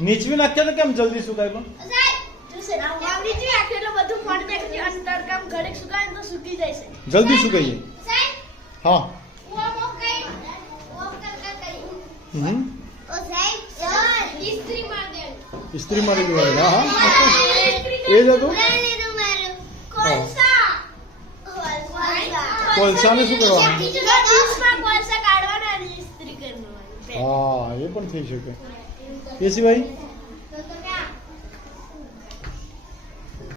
નીચવી નાખ્યો ને કેમ જલ્દી સુકાય પણ જલ્દી સુકાઈએ હા ઇસ્ત્રી મારી ગયું હા એ જ હતું કોલસા ને શું કરવાનું હા એ પણ થઈ શકે એ સિવાય